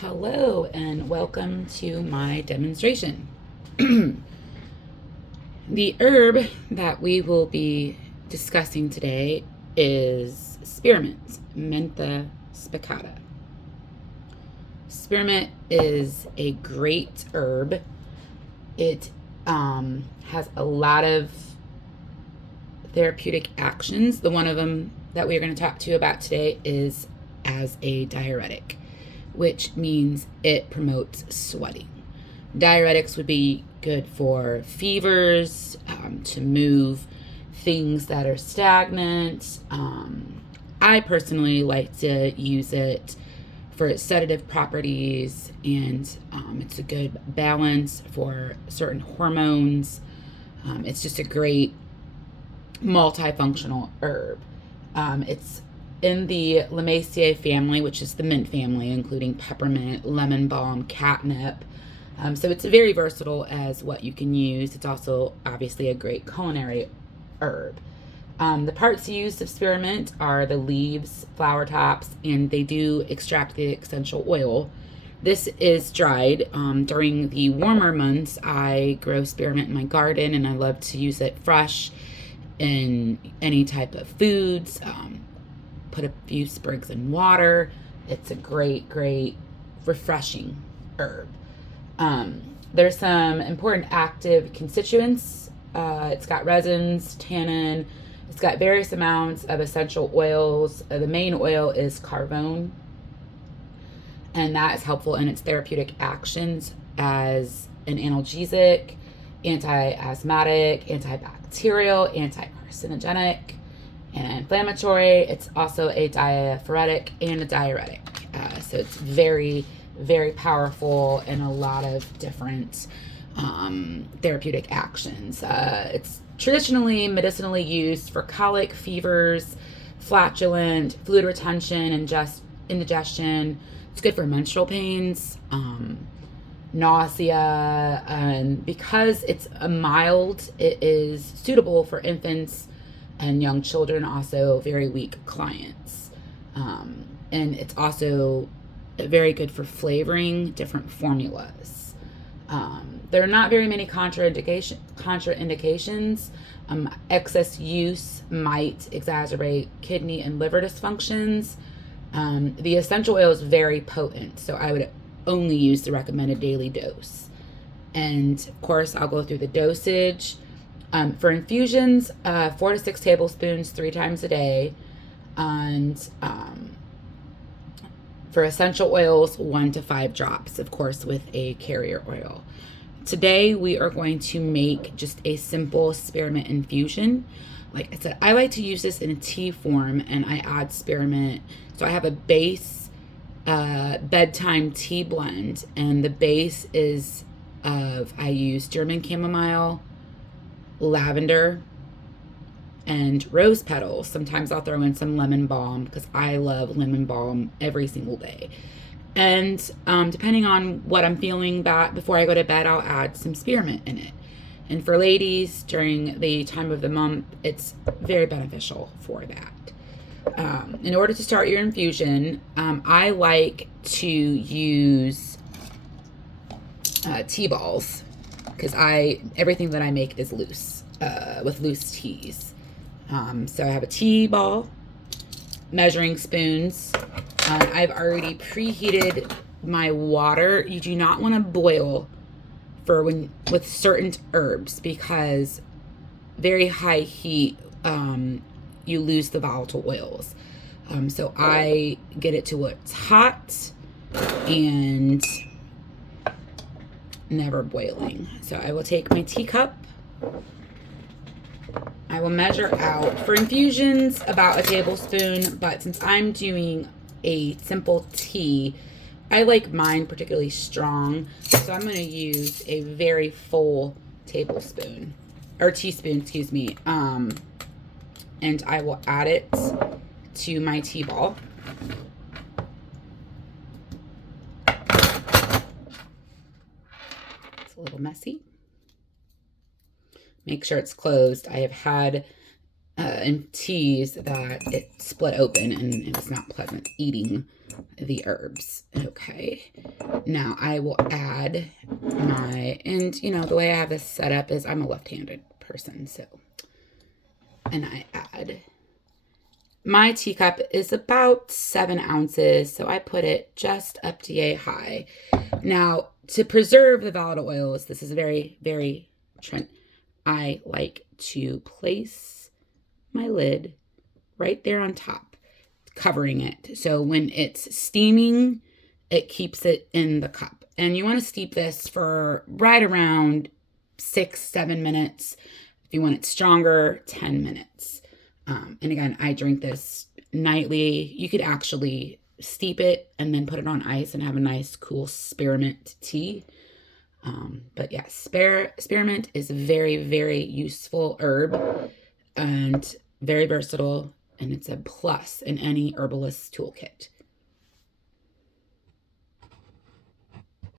Hello and welcome to my demonstration. The herb that we will be discussing today is spearmint, mentha spicata. Spearmint is a great herb. It has a lot of therapeutic actions. The one of them that we're going to talk to you about today is as a diuretic, which means it promotes sweating. Diuretics would be good for fevers, to move things that are stagnant. I personally like to use it for its sedative properties, and it's a good balance for certain hormones. It's just a great multifunctional herb. It's in the Lamaceae family, which is the mint family, including peppermint, lemon balm, catnip. So it's very versatile as what you can use. It's also obviously a great culinary herb. The parts used of spearmint are the leaves, flower tops, and they do extract the essential oil. This is dried. During the warmer months, I grow spearmint in my garden, and I love to use it fresh in any type of foods. Put a few sprigs in water. It's a great refreshing herb. There's some important active constituents. It's got resins, tannin. It's got various amounts of essential oils. The main oil is carvone, and that is helpful in its therapeutic actions as an analgesic, anti-asthmatic, antibacterial, anti-carcinogenic, and inflammatory. It's also a diaphoretic and a diuretic. So it's very powerful in a lot of different therapeutic actions. It's traditionally medicinally used for colic, fevers, flatulent, fluid retention, and just indigestion. It's good for menstrual pains, nausea, and because it's a mild, it is suitable for infants and young children, also very weak clients. And it's also very good for flavoring different formulas. There are not very many contraindications. Excess use might exacerbate kidney and liver dysfunctions. The essential oil is very potent, so I would only use the recommended daily dose. And of course, I'll go through the dosage. For infusions, 4 to 6 tablespoons 3 times a day. And for essential oils, 1 to 5 drops, of course, with a carrier oil. Today, we are going to make just a simple spearmint infusion. Like I said, I like to use this in a tea form, and I add spearmint. So I have a base bedtime tea blend, and the base is I use German chamomile, lavender, and rose petals. Sometimes I'll throw in some lemon balm because I love lemon balm every single day. And depending on what I'm feeling that before I go to bed, I'll add some spearmint in it. And for ladies, during the time of the month, it's very beneficial for that. In order to start your infusion, I like to use tea balls because everything that I make is loose, with loose teas. So I have a tea ball, measuring spoons. I've already preheated my water. You do not want to boil with certain herbs because very high heat, you lose the volatile oils. So I get it to where it's hot and never boiling. So I will take my teacup. I will measure out for infusions about a tablespoon, but since I'm doing a simple tea, I like mine particularly strong, so I'm going to use a very full tablespoon or teaspoon, excuse me. And I will add it to my tea ball. It's a little messy. Make sure it's closed. I have had and teas that it split open and it was not pleasant eating the herbs. Okay, now I will add and the way I have this set up is I'm a left-handed person, so, and I add, my teacup is about 7 ounces, so I put it just up to yay high. Now, to preserve the volatile oils, this is very, very Trent. I like to place my lid right there on top, covering it. So when it's steaming, it keeps it in the cup. And you want to steep this for right around 6-7 minutes. If you want it stronger, 10 minutes. And again, I drink this nightly. You could actually steep it and then put it on ice and have a nice cool spearmint tea. But yeah, spearmint is a very, very useful herb and very versatile, and it's a plus in any herbalist toolkit.